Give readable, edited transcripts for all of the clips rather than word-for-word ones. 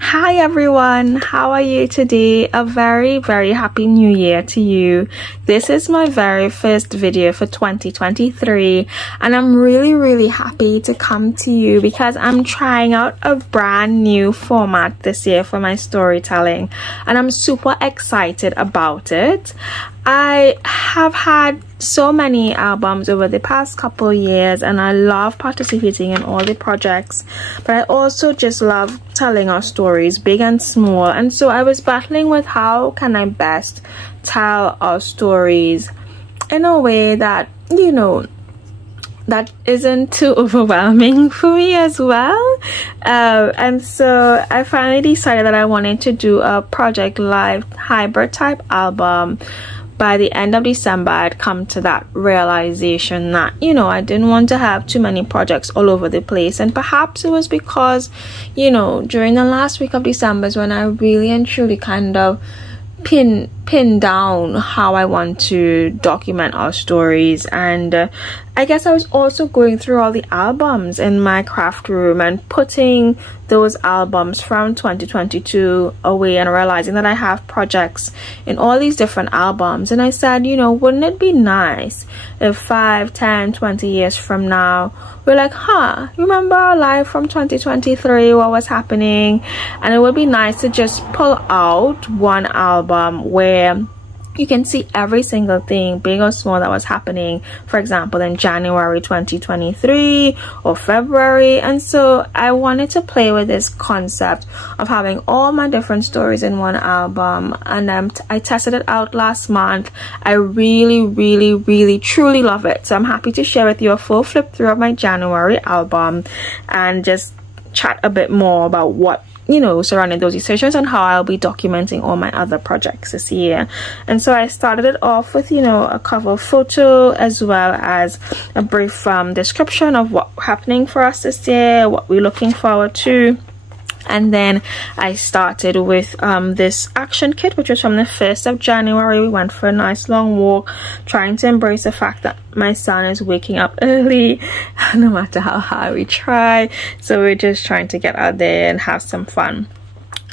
Hi everyone, how are you today? A very happy new year to you. This is my very first video for 2023 and I'm really happy to come to you because I'm trying out a brand new format this year for my storytelling and I'm super excited about it. I have had so many albums over the past couple years and I love participating in all the projects, but I also just love telling our stories, big and small, and so I was battling with how can I best tell our stories in a way that, you know, that isn't too overwhelming for me as well. And so I finally decided that I wanted to do a Project Live hybrid type album. By the end of December, I'd come to that realization that, you know, I didn't want to have too many projects all over the place. And perhaps it was because, you know, during the last week of December is when I really and truly kind of pin down how I want to document our stories. And I guess I was also going through all the albums in my craft room and putting those albums from 2022 away and realizing that I have projects in all these different albums. And I said, you know, wouldn't it be nice if 5, 10, 20 years from now we're like, remember our life from 2023, what was happening? And it would be nice to just pull out one album where you can see every single thing, big or small, that was happening, for example, in January 2023 or February. And so I wanted to play with this concept of having all my different stories in one album. And I tested it out last month. I really truly love it. So I'm happy to share with you a full flip through of my January album and just chat a bit more about what, you know, surrounding those decisions and how I'll be documenting all my other projects this year. And so I started it off with, you know, a cover photo as well as a brief description of what's happening for us this year, what we're looking forward to. And then I started with this action kit, which was from the 1st of January. We went for a nice long walk, trying to embrace the fact that my son is waking up early, no matter how hard we try. So we're just trying to get out there and have some fun.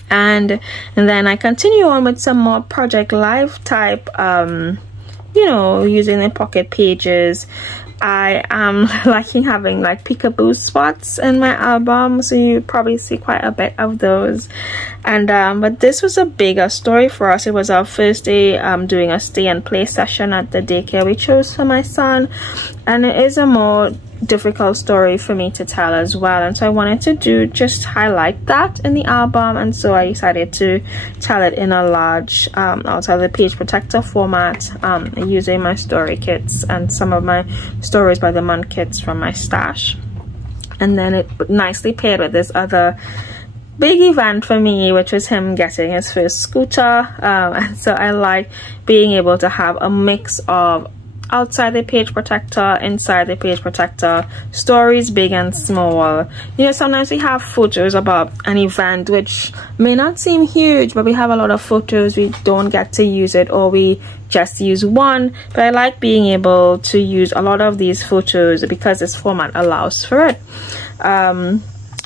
And then I continue on with some more Project Live type, you know, using the pocket pages. I am liking having like peekaboo spots in my album, so you probably see quite a bit of those. And but this was a bigger story for us. It was our first day doing a stay and play session at the daycare we chose for my son, and it is a more difficult story for me to tell as well, and so I wanted to just highlight that in the album. And so I decided to tell it in a large outside the page protector format, using my story kits and some of my stories by the month kits from my stash. And then it nicely paired with this other big event for me, which was him getting his first scooter. And so I like being able to have a mix of outside the page protector, inside the page protector, stories big and small. You know, sometimes we have photos about an event which may not seem huge, but we have a lot of photos, we don't get to use it, or we just use one. But I like being able to use a lot of these photos because this format allows for it,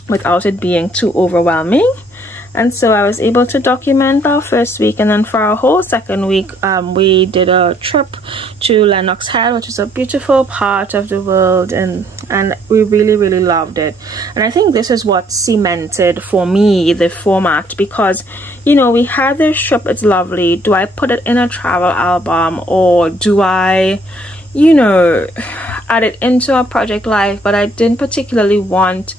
without it being too overwhelming. And so I was able to document our first week, and then for our whole second week, we did a trip to Lennox Head, which is a beautiful part of the world, and we really loved it. And I think this is what cemented for me the format, because, you know, we had this trip, it's lovely. Do I put it in a travel album, or do I, you know, add it into a Project Live? But I didn't particularly want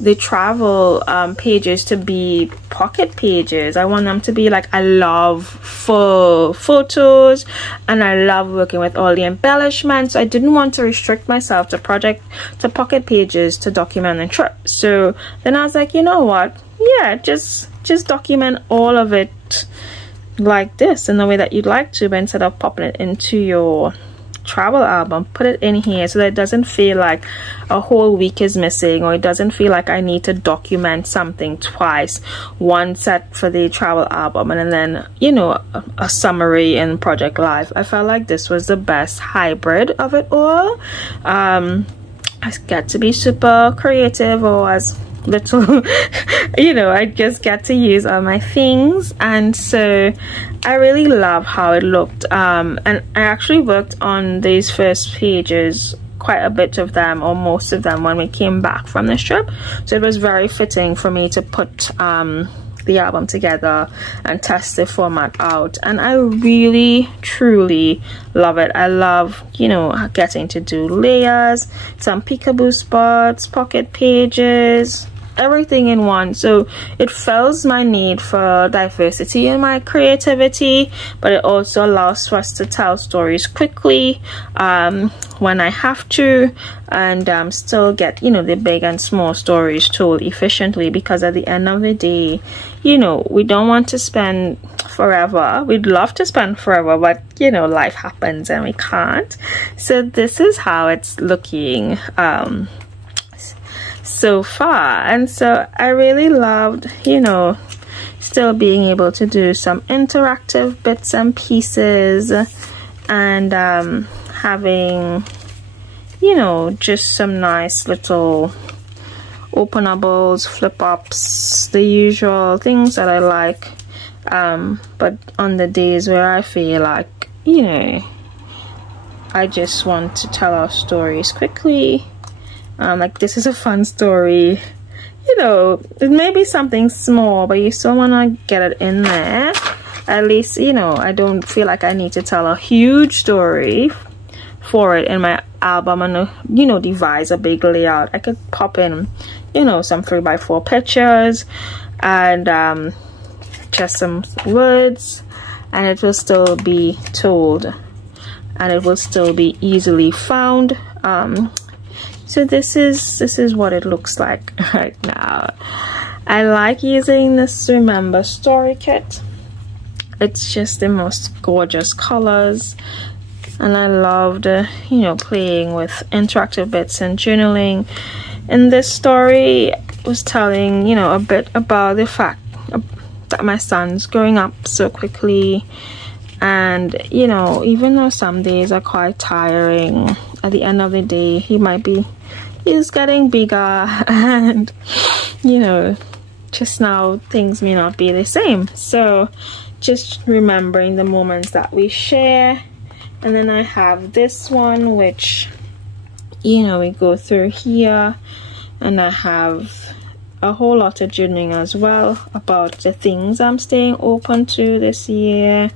the travel pages to be pocket pages. I want them to be like, I love full photos and I love working with all the embellishments. So I didn't want to restrict myself to pocket pages to document the trip. So then I was like, you know what, yeah, just document all of it like this in the way that you'd like to, but instead of popping it into your travel album, put it in here so that it doesn't feel like a whole week is missing, or it doesn't feel like I need to document something twice, one set for the travel album and then, you know, a summary in Project Live. I felt like this was the best hybrid of it all. I get to be super creative, or as little you know, I just get to use all my things, and so I really love how it looked. And I actually worked on these first pages, quite a bit of them, or most of them, when we came back from this trip, so it was very fitting for me to put the album together and test the format out, and I really truly love it. I love, you know, getting to do layers, some peekaboo spots, pocket pages, everything in one. So it fills my need for diversity in my creativity, but it also allows for us to tell stories quickly when I have to, and still get, you know, the big and small stories told efficiently, because at the end of the day, you know, we don't want to spend forever. We'd love to spend forever, but you know, life happens and we can't. So this is how it's looking so far, and so I really loved, you know, still being able to do some interactive bits and pieces, and having, you know, just some nice little openables, flip ups, the usual things that I like, but on the days where I feel like, you know, I just want to tell our stories quickly, like this is a fun story, you know, it may be something small, but you still want to get it in there. At least, you know, I don't feel like I need to tell a huge story for it in my album and, you know, devise a big layout. I could pop in, you know, some 3x4 pictures and just some words, and it will still be told, and it will still be easily found. So this is what it looks like right now. I like using this Remember Story kit. It's just the most gorgeous colors, and I loved, you know, playing with interactive bits and journaling. And this story was telling, you know, a bit about the fact that my son's growing up so quickly, and you know, even though some days are quite tiring, at the end of the day he's getting bigger, and you know, just now things may not be the same. So just remembering the moments that we share. And then I have this one, which, you know, we go through here, and I have a whole lot of journaling as well about the things I'm staying open to this year.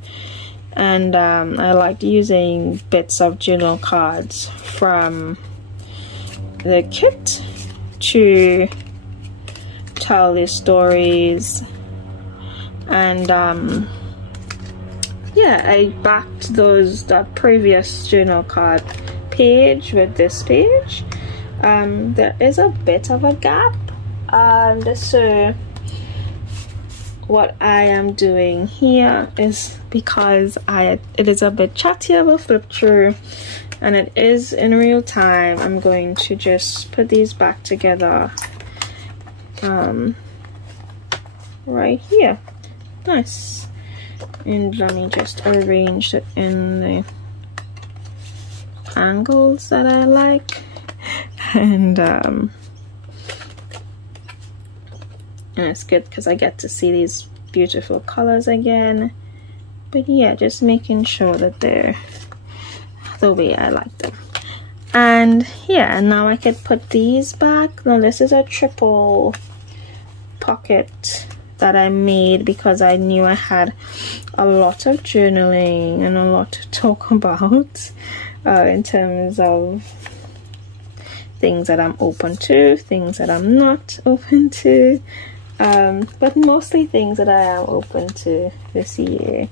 And I like using bits of journal cards from the kit to tell these stories. And yeah, I backed that previous journal card page with this page. There is a bit of a gap, and so what I am doing here is, because it is a bit chatty, I will flip through, and it is in real time, I'm going to just put these back together right here. Nice. And let me just arrange it in the angles that I like, and it's good because I get to see these beautiful colors again. But yeah, just making sure that they're the way I like them. And yeah, now I could put these back. Now this is a triple pocket that I made because I knew I had a lot of journaling and a lot to talk about in terms of things that I'm open to, things that I'm not open to, but mostly things that I am open to this year.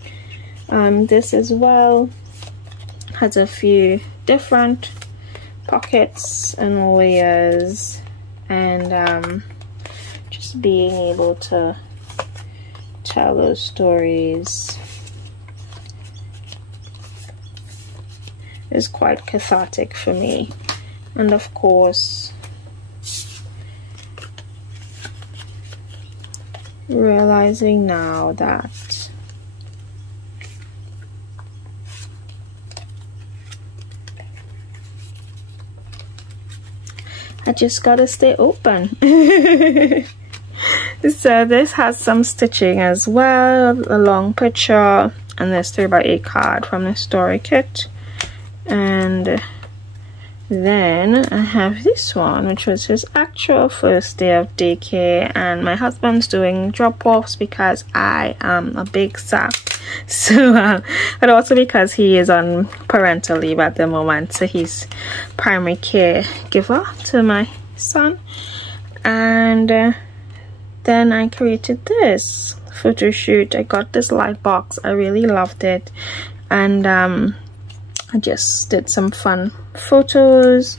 This as well has a few different pockets and layers, and just being able to tell those stories is quite cathartic for me. And of course, realizing now that I just gotta stay open. So this has some stitching as well, a long picture, and this 3x8 card from the story kit. And then I have this one, which was his actual first day of daycare, and my husband's doing drop-offs because I am a big sap. So but also because he is on parental leave at the moment, so he's primary caregiver to my son. And then I created this photo shoot. I got this light box, I really loved it, and I just did some fun photos,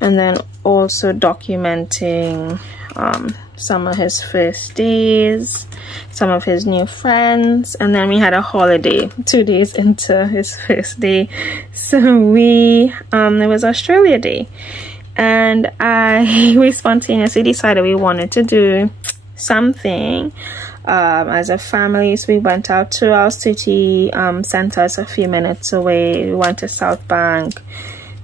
and then also documenting some of his first days, some of his new friends, and then we had a holiday 2 days into his first day. So it was Australia Day, and we spontaneously decided we wanted to do something as a family. So we went out to our city centers a few minutes away. We went to South Bank.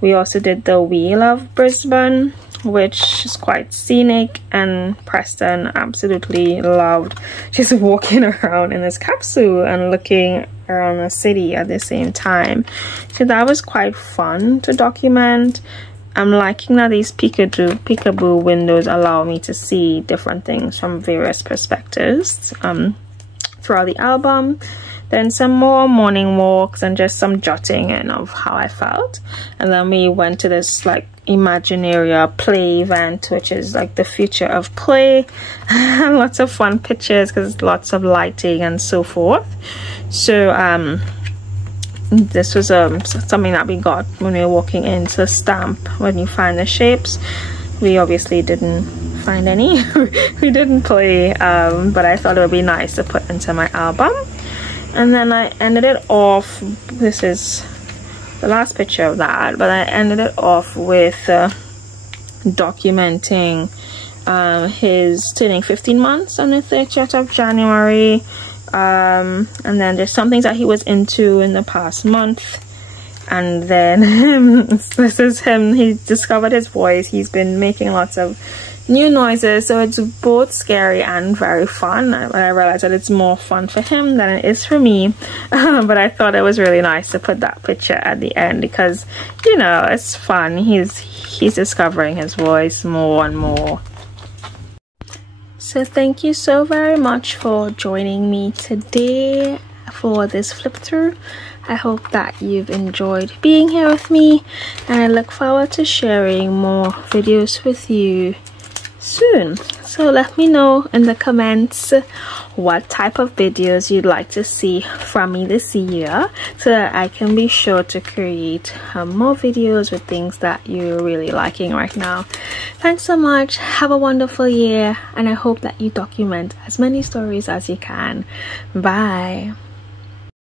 We also did the Wheel of Brisbane, which is quite scenic, and Preston absolutely loved just walking around in this capsule and looking around the city at the same time. So that was quite fun to document. I'm liking that these peekaboo windows allow me to see different things from various perspectives throughout the album. Then some more morning walks and just some jotting in of how I felt. And then we went to this like Imagineeria play event, which is like the future of play. Lots of fun pictures because lots of lighting and so forth. So this was something that we got when we were walking in, to stamp when you find the shapes. We obviously didn't find any. We didn't play, but I thought it would be nice to put into my album. And then I ended it off, this is the last picture of that, but I ended it off with documenting his turning 15 months on the 30th of January. And then there's some things that he was into in the past month. And then this is him, he discovered his voice. He's been making lots of new noises, so it's both scary and very fun. I realized that it's more fun for him than it is for me. But I thought it was really nice to put that picture at the end because, you know, it's fun. He's discovering his voice more and more. So thank you so very much for joining me today for this flip through. I hope that you've enjoyed being here with me, and I look forward to sharing more videos with you soon. So let me know in the comments what type of videos you'd like to see from me this year, so that I can be sure to create more videos with things that you're really liking right now. Thanks so much, have a wonderful year, and I hope that you document as many stories as you can. Bye.